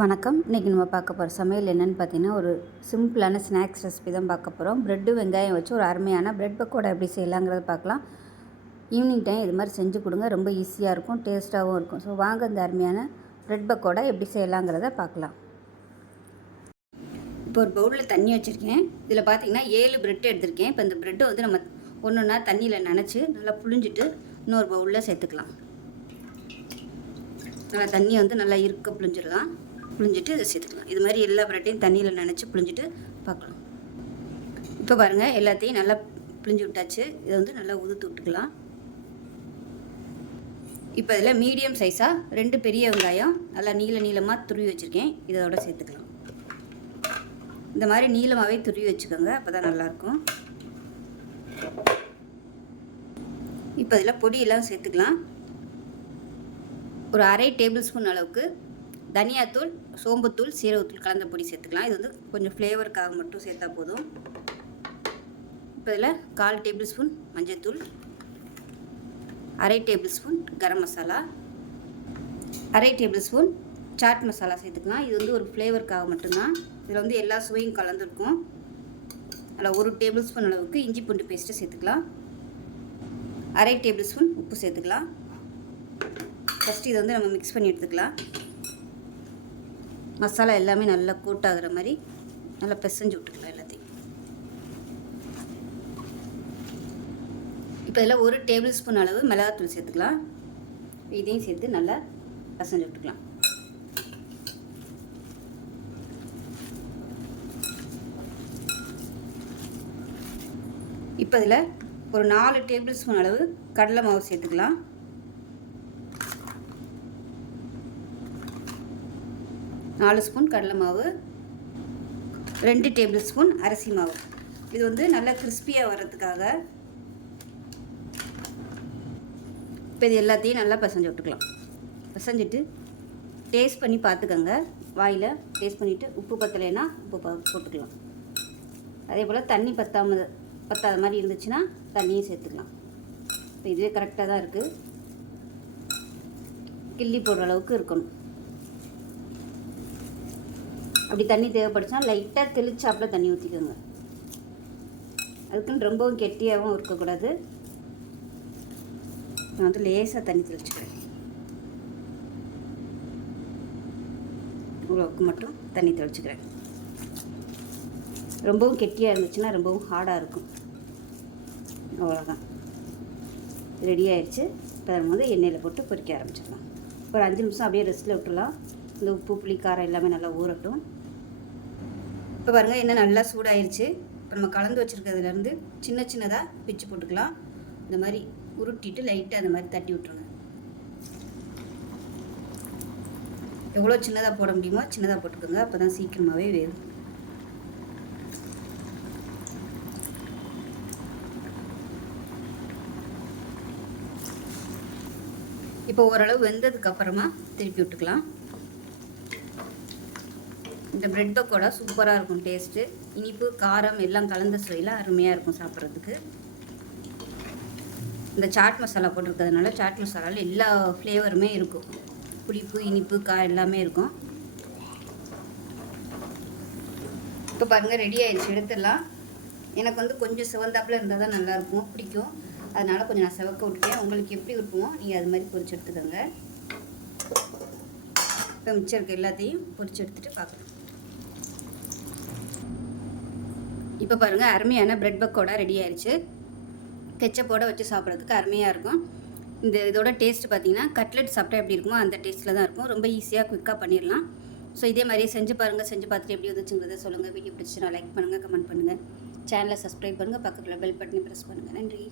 வணக்கம். இன்றைக்கி நம்ம பார்க்க போகிற சமையல் என்னென்னு பார்த்தீங்கன்னா, ஒரு சிம்பிளான ஸ்நாக்ஸ் ரெசிபி தான் பார்க்க போகிறோம். ப்ரெட்டு வெங்காயம் வச்சு ஒரு அருமையான ப்ரெட் பக்கோடா எப்படி செய்யலாங்கிறத பார்க்கலாம். ஈவினிங் டைம் இது மாதிரி செஞ்சு கொடுங்க. ரொம்ப ஈஸியாக இருக்கும், டேஸ்ட்டாகவும் இருக்கும். ஸோ வாங்க இந்த அருமையான ப்ரெட் பக்கோடா எப்படி செய்யலாங்கிறத பார்க்கலாம். இப்போ ஒரு பவுலில் தண்ணி வச்சுருக்கேன். இதில் பார்த்தீங்கன்னா 7 ப்ரெட் எடுத்திருக்கேன். இப்போ இந்த ப்ரெட்டை வந்து நம்ம ஒன்றுன்னா தண்ணியில் நனைச்சி நல்லா புழிஞ்சிட்டு இன்னொரு பவுலில் சேர்த்துக்கலாம். நல்லா தண்ணியை வந்து நல்லா இருக்க புழிஞ்சிடலாம். புழிஞ்சிட்டு இதை சேர்த்துக்கலாம். இது மாதிரி எல்லா ப்ரெட்டையும் தண்ணியில் நனைச்சி புழிஞ்சிட்டு பார்க்கலாம். இப்போ பாருங்கள், எல்லாத்தையும் நல்லா புழிஞ்சு விட்டாச்சு. இதை வந்து நல்லா உதுத்து விட்டுக்கலாம். இப்போ இதில் மீடியம் சைஸாக 2 பெரிய வெங்காயம் நல்லா நீளமாக துருவி வச்சுருக்கேன். இதோட சேர்த்துக்கலாம். இந்த மாதிரி நீளமாகவே துருவி வச்சுக்கோங்க, அப்போ தான் நல்லாயிருக்கும். இப்போ இதில் பொடியெல்லாம் சேர்த்துக்கலாம். ஒரு 1/2 டேபிள் ஸ்பூன் அளவுக்கு தனியாத்தூள், சோம்புத்தூள், சீரகத்தூள் கலந்த பொடி சேர்த்துக்கலாம். இது வந்து கொஞ்சம் ஃப்ளேவருக்காக மட்டும் சேர்த்தா போதும். இப்போ இதில் 1/4 டேபிள் ஸ்பூன் மஞ்சள்தூள், 1/2 tablespoon garam masala, 1/2 tablespoon chaat masala சேர்த்துக்கலாம். இது வந்து ஒரு ஃப்ளேவருக்காக மட்டும்தான். இதில் வந்து எல்லா சுவையும் கலந்துருக்கும். அதில் 1 டேபிள் ஸ்பூன் அளவுக்கு இஞ்சி பூண்டு பேஸ்ட்டு சேர்த்துக்கலாம். 1/2 டேபிள் ஸ்பூன் உப்பு சேர்த்துக்கலாம். ஃபஸ்ட்டு இதை வந்து நம்ம மிக்ஸ் பண்ணி எடுத்துக்கலாம். மசாலா எல்லாமே நல்லா கோட் ஆகிற மாதிரி நல்லா பிசைஞ்சு விட்டுக்கலாம் எல்லாத்தையும். இப்போ இதில் 1 டேபிள் ஸ்பூன் அளவு மிளகாத்தூள் சேர்த்துக்கலாம். இதையும் சேர்த்து நல்லா பிசைஞ்சு விட்டுக்கலாம். இப்போ இதில் ஒரு 4 டேபிள் ஸ்பூன் அளவு கடலை மாவு சேர்த்துக்கலாம். 4 ஸ்பூன் கடலை மாவு, 2 டேபிள் ஸ்பூன் அரிசி மாவு. இது வந்து நல்லா கிறிஸ்பியாக வர்றதுக்காக. இப்போ இது எல்லாத்தையும் நல்லா பிசைஞ்சு விட்டுக்கலாம். பிசைஞ்சிட்டு டேஸ்ட் பண்ணி பார்த்துக்கோங்க. வாயில் டேஸ்ட் பண்ணிவிட்டு உப்பு பத்தலைன்னா உப்பு போட்டுக்கலாம். அதே போல் தண்ணி பத்தாத மாதிரி இருந்துச்சுன்னா தண்ணியும் சேர்த்துக்கலாம். இப்போ இதுவே கரெக்டாக தான் இருக்குது. கிள்ளி போடுற அளவுக்கு இருக்கணும். அப்படி தண்ணி தேவைப்படுச்சுன்னா லைட்டாக தெளிச்சாப்பில் தண்ணி ஊற்றிக்கோங்க. அதுக்குன்னு ரொம்பவும் கெட்டியாகவும் இருக்கக்கூடாது. நான் வந்து லேசாக தண்ணி தெளிச்சுக்கிறேன். இவ்வளோவுக்கு மட்டும் தண்ணி தெளிச்சுக்கிறேன். ரொம்பவும் கெட்டியாக இருந்துச்சுன்னா ரொம்பவும் ஹார்டாக இருக்கும். அவ்வளோதான், ரெடி ஆயிடுச்சு. இப்போ நம்ம வந்து எண்ணெயில் போட்டு பொரிக்க ஆரம்பிச்சிடலாம். ஒரு 5 நிமிஷம் அப்படியே ரெஸ்ட்டில் விட்டுடலாம். இந்த உப்பு புளி காரம் எல்லாமே நல்லா ஊறட்டும். இப்போ பாருங்கள், எண்ணெய் நல்லா சூடாயிருச்சு. இப்போ நம்ம கலந்து வச்சுருக்கிறதுலேருந்து சின்னதாக பிச்சு போட்டுக்கலாம். இந்த மாதிரி உருட்டிட்டு லைட்டாக அந்த மாதிரி தட்டி விட்ருங்க. எவ்வளோ சின்னதாக போட முடியுமோ சின்னதாக போட்டுக்கோங்க, அப்போ தான் சீக்கிரமாகவே வேகும். இப்போ ஓரளவு வெந்ததுக்கப்புறமா திருப்பி விட்டுக்கலாம். இந்த ப்ரெட் பக்கோடா சூப்பராக இருக்கும். டேஸ்ட்டு, இனிப்பு, காரம் எல்லாம் கலந்த சுவையில் அருமையாக இருக்கும் சாப்பிட்றதுக்கு. இந்த சாட் மசாலா போட்டிருக்கிறதுனால சாட் மசாலாவில் எல்லா ஃப்ளேவருமே இருக்கும். புளிப்பு, இனிப்பு, எல்லாமே இருக்கும். இப்போ பாருங்கள், ரெடி ஆகிடுச்சு. எடுத்துடலாம். எனக்கு வந்து கொஞ்சம் சிவந்தாப்பில் இருந்தால் தான் நல்லாயிருக்கும், பிடிக்கும். அதனால் கொஞ்சம் நான் சிவக்க விட்டுட்டேன். உங்களுக்கு எப்படி இருக்குமோ நீங்கள் அது மாதிரி பொரிச்சு எடுத்துக்கோங்க. இப்போ மிச்சம் இருக்க எல்லாத்தையும் பொரிச்சு எடுத்துகிட்டு பார்க்கலாம். இப்போ பாருங்கள், அருமையான ப்ரெட் பக்கோடா ரெடி ஆயிடுச்சு. கெச்சப்போடு வச்சு சாப்பிட்றதுக்கு அருமையாக இருக்கும். இதோட டேஸ்ட்டு பார்த்தீங்கன்னா கட்லெட் சாப்பிட்டா எப்படி இருக்குமோ அந்த டேஸ்ட்டில் தான் இருக்கும். ரொம்ப ஈஸியாக குயிக்காக பண்ணிடலாம். ஸோ இதே மாதிரியே செஞ்சு பாருங்கள். செஞ்சு பார்த்துட்டு எப்படி வந்துச்சுங்கிறத சொல்லுங்கள். வீடியோ பிடிச்சினா லைக் பண்ணுங்கள், கமெண்ட் பண்ணுங்கள். சேனலை சப்ஸ்கிரைப் பண்ணுங்கள். பக்கத்தில் பெல் பட்டனை ப்ரெஸ் பண்ணுங்கள். நன்றி.